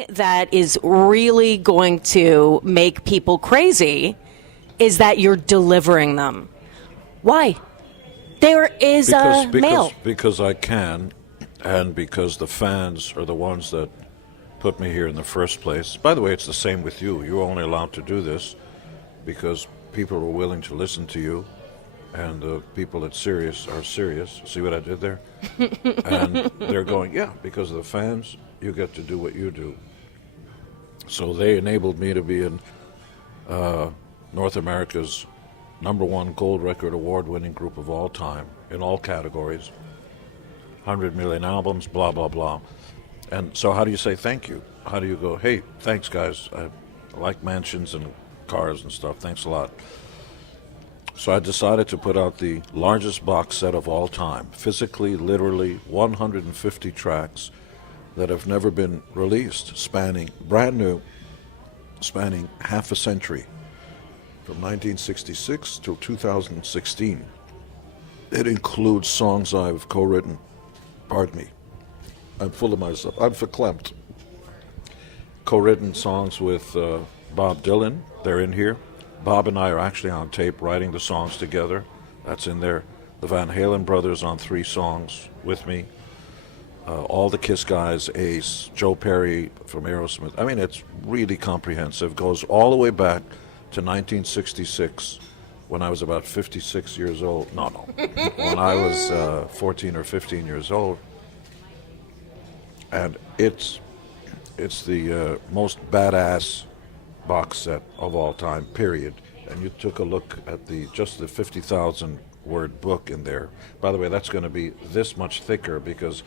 thing that is really going to make people crazy is that you're delivering them. Why? There is mail. Because I can, and because the fans are the ones that put me here in the first place. By the way, it's the same with you. You're only allowed to do this because people are willing to listen to you, and the people at Sirius are serious. See what I did there? And they're going, yeah, because of the fans, you get to do what you do. So they enabled me to be in North America's #1 gold record award-winning group of all time in all categories, 100 million albums, blah, blah, blah. And so how do you say thank you? How do you go, hey, thanks, guys. I like mansions and cars and stuff. Thanks a lot. So I decided to put out the largest box set of all time, physically, literally, 150 tracks that have never been released, spanning, brand new, spanning half a century, from 1966 till 2016. It includes songs I've co-written. Pardon me. I'm full of myself. I'm verklempt. Co-written songs with Bob Dylan. They're in here. Bob and I are actually on tape writing the songs together. That's in there. The Van Halen brothers on 3 songs with me. All the Kiss guys, Ace, Joe Perry from Aerosmith. I mean, it's really comprehensive. Goes all the way back to 1966 when I was about 56 years old. No. When I was 14 or 15 years old. And it's the most badass box set of all time, period. And you took a look at just the 50,000 word book in there. By the way, that's going to be this much thicker because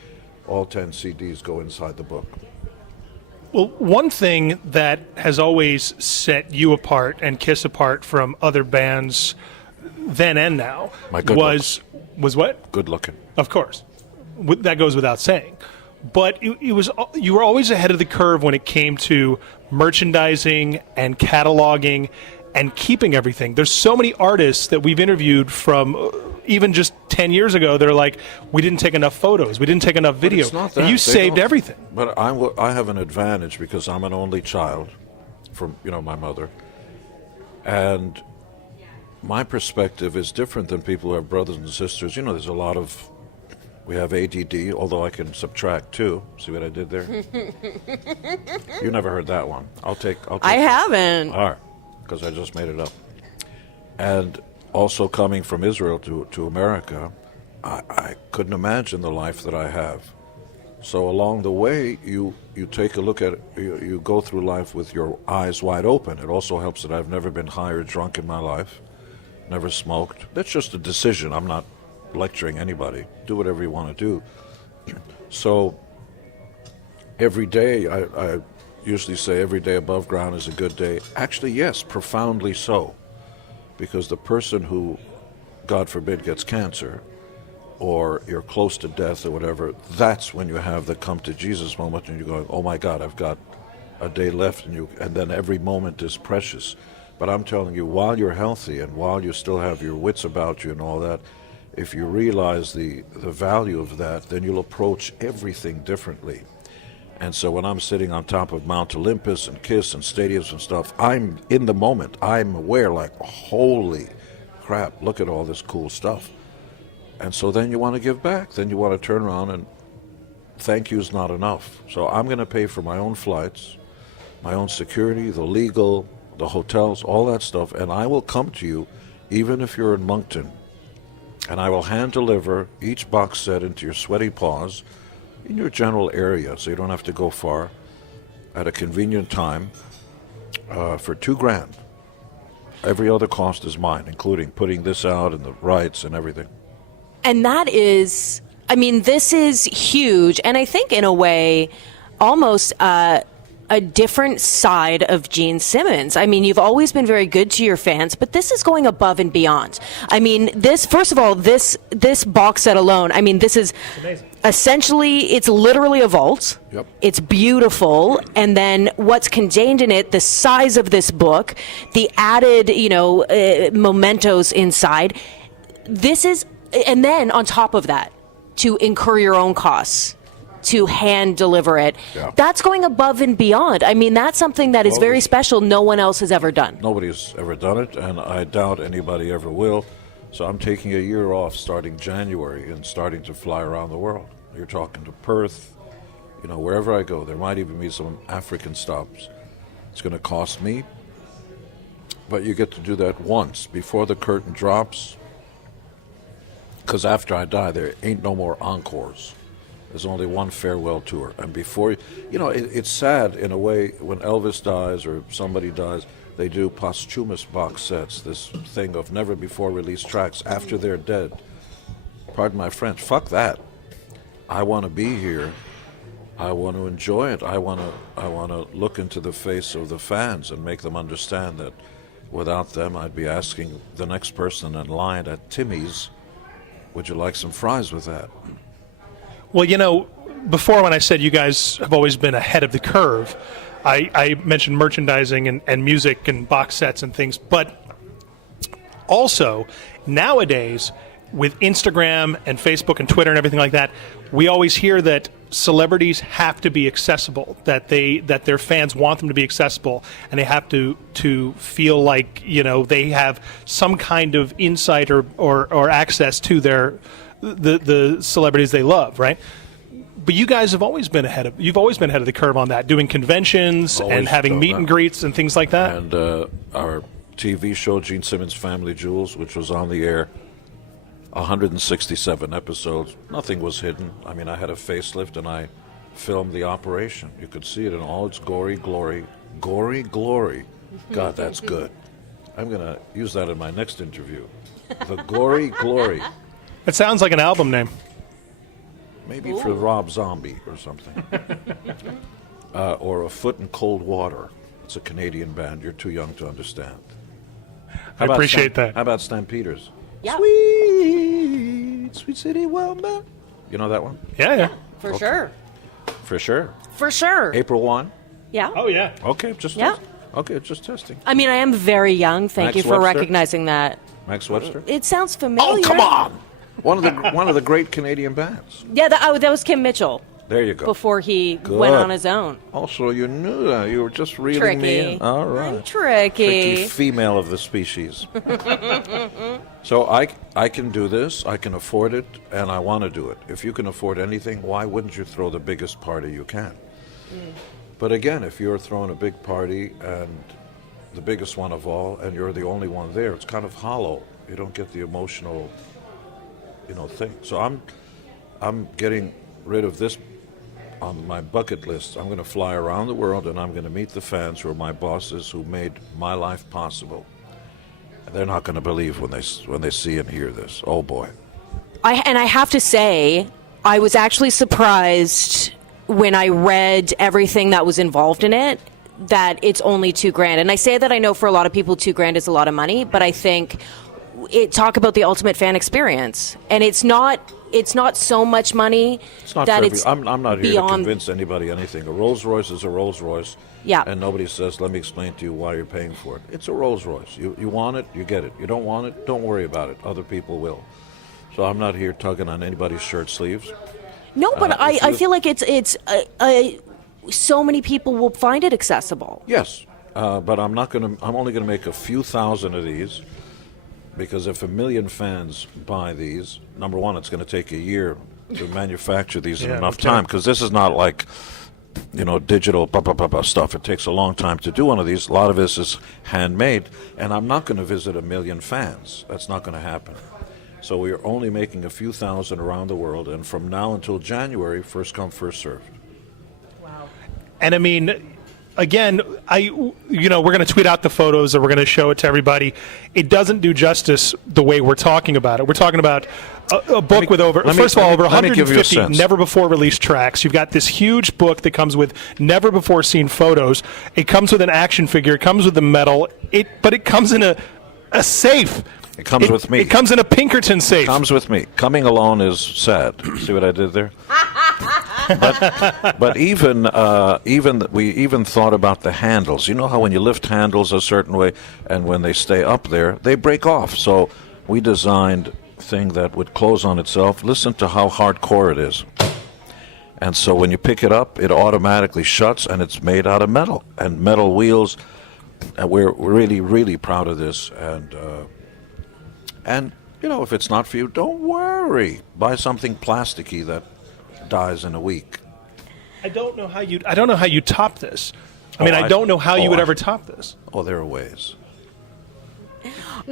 all 10 CDs go inside the book. Well, one thing that has always set you apart and Kiss apart from other bands then and now was what? Good looking. Of course. That goes without saying. But you were always ahead of the curve when it came to merchandising and cataloging and keeping everything. There's so many artists that we've interviewed from even just 10 years ago. They're like, we didn't take enough photos. We didn't take enough video. And you saved everything. But I have an advantage because I'm an only child from my mother. And my perspective is different than people who have brothers and sisters. There's a lot of... We have ADD, although I can subtract too. See what I did there? You never heard that one. I'll take I haven't. All right, because I just made it up. And also coming from Israel to America, I couldn't imagine the life that I have. So along the way, you take a look at it, you go through life with your eyes wide open. It also helps that I've never been high or drunk in my life, never smoked. That's just a decision. I'm not lecturing anybody. Do whatever you want to do. So every day, I usually say every day above ground is a good day. Actually, yes, profoundly so. Because the person who, God forbid, gets cancer, or you're close to death or whatever, that's when you have the come to Jesus moment and you're going, oh my God, I've got a day left, and then every moment is precious. But I'm telling you, while you're healthy and while you still have your wits about you and all that, if you realize the value of that, then you'll approach everything differently. And so when I'm sitting on top of Mount Olympus and Kiss and stadiums and stuff, I'm in the moment. I'm aware, like, holy crap, look at all this cool stuff. And so then you want to give back. Then you want to turn around and thank you is not enough. So I'm going to pay for my own flights, my own security, the legal, the hotels, all that stuff, and I will come to you even if you're in Moncton. And I will hand deliver each box set into your sweaty paws in your general area, so you don't have to go far, at a convenient time, for $2,000. Every other cost is mine, including putting this out and the rights and everything. And that is, this is huge. And I think in a way, almost a different side of Gene Simmons. You've always been very good to your fans, but this is going above and beyond. First of all, this box set alone, this is amazing. Essentially, it's literally a vault. Yep. It's beautiful. And then what's contained in it, the size of this book, the added, mementos inside. And then on top of that, to incur your own costs. to hand deliver it. Yeah. That's going above and beyond. I mean, that's something that is very special. No one else has ever done. Nobody's ever done it, and I doubt anybody ever will. So I'm taking a year off starting January and starting to fly around the world. You're talking to Perth, wherever I go. There might even be some African stops. It's going to cost me, but you get to do that once before the curtain drops, because after I die, there ain't no more encores. There's only one farewell tour. And before, it's sad in a way when Elvis dies or somebody dies, they do posthumous box sets, this thing of never before released tracks after they're dead. Pardon my French, fuck that. I want to be here. I want to enjoy it. I want to look into the face of the fans and make them understand that without them, I'd be asking the next person in line at Timmy's, would you like some fries with that? Well, before when I said you guys have always been ahead of the curve, I mentioned merchandising and music and box sets and things, but also nowadays with Instagram and Facebook and Twitter and everything like that, we always hear that celebrities have to be accessible, that their fans want them to be accessible, and they have to feel like they have some kind of insight or access to the celebrities they love, right? But you guys have always been ahead of the curve on that, doing conventions and having meet and greets and things like that. And our TV show, Gene Simmons Family Jewels, which was on the air 167 episodes, nothing was hidden. I mean, I had a facelift and I filmed the operation. You could see it in all its gory glory. Gory glory. God, that's good. I'm going to use that in my next interview. The gory glory. It sounds like an album name. Maybe for Rob Zombie or something. Or A Foot in Cold Water. It's a Canadian band. You're too young to understand. I appreciate that. How about Stampeders? Yeah. Sweet City Woman. You know that one? Yeah. For sure. For sure. For sure. April 1? Yeah. Oh, yeah. Okay, just testing. I mean, I am very young. Thank Max you for Webster? recognizing that. Max Webster? It sounds familiar. Oh, come on! One of the great Canadian bands. Yeah, that was Kim Mitchell. There you go. Before he went on his own. Also, you knew that. You were just reeling me in. All right. I'm tricky. Female of the species. So I can do this. I can afford it, and I want to do it. If you can afford anything, why wouldn't you throw the biggest party you can? But again, if you're throwing a big party and the biggest one of all, and you're the only one there, it's kind of hollow. You don't get the emotional, thing. So I'm getting rid of this on my bucket list. I'm going to fly around the world, and I'm going to meet the fans who are my bosses, who made my life possible. And they're not going to believe when they see and hear this. Oh boy! I have to say, I was actually surprised when I read everything that was involved in it, that it's only $2,000. And I say that I know for a lot of people $2,000 is a lot of money, but I think talk about the ultimate fan experience, and it's not so much money. It's not that it's I'm not here beyond... to convince anybody anything. A Rolls Royce is a Rolls Royce. Yeah. And nobody says, let me explain to you why you're paying for it. It's a Rolls Royce. You want it, you get it. You don't want it, don't worry about it. Other people will. So I'm not here tugging on anybody's shirt sleeves. No, but I feel like it's so many people will find it accessible. Yes, but I'm only gonna make a few thousand of these, because if 1 million fans buy these, number one, it's going to take a year to manufacture these in enough time, because this is not like, digital stuff. It takes a long time to do one of these. A lot of this is handmade, and I'm not going to visit 1 million fans. That's not going to happen. So we are only making a few thousand around the world, and from now until January, first come, first served. Wow. And I mean, again, we're going to tweet out the photos, or we're going to show it to everybody. It doesn't do justice the way we're talking about it. We're talking about a book with over 150 never-before-released tracks. You've got this huge book that comes with never-before-seen photos. It comes with an action figure. It comes with the medal. But it comes in a safe. It comes with me. It comes in a Pinkerton safe. It comes with me. Coming alone is sad. See what I did there? But we even thought about the handles. You know how when you lift handles a certain way, and when they stay up there, they break off. So we designed a thing that would close on itself. Listen to how hardcore it is. And so when you pick it up, it automatically shuts, and it's made out of metal and metal wheels. And we're really, really proud of this. And you know, if it's not for you, don't worry. Buy something plasticky that dies in a week. I don't know how you top this. I mean, Oh, I don't know how you would I- ever top this. Oh, there are ways.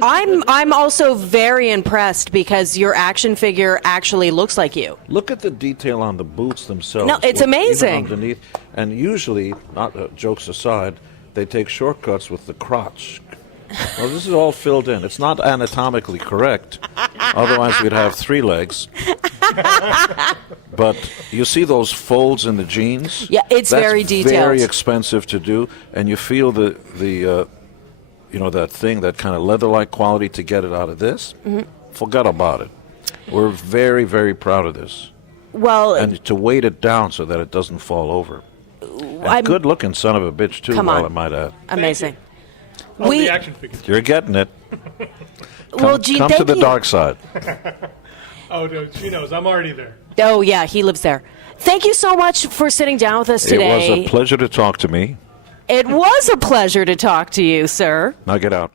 I'm also very impressed because your action figure actually looks like you. Look at the detail on the boots themselves. No, it's Look, amazing. even underneath, and usually, not jokes aside, they take shortcuts with the crotch. Well, this is all filled in. It's not anatomically correct. Otherwise, we'd have 3 legs. But you see those folds in the jeans? Yeah, it's That's very detailed. Very expensive to do, and you feel the you know, that thing, that kind of leather-like quality to get it out of this. Mm-hmm. Forget about it. We're very, very proud of this. Well, And to weight it down so that it doesn't fall over. And good-looking son of a bitch, too, Come while on. I might add. amazing. Oh, We the action figures. You're getting it. well, Gene, Come to thank the you. dark side. Oh, no, she knows. I'm already there. Oh yeah, he lives there. Thank you so much for sitting down with us today. It was a pleasure to talk to me. It was a pleasure to talk to you, sir. Now get out.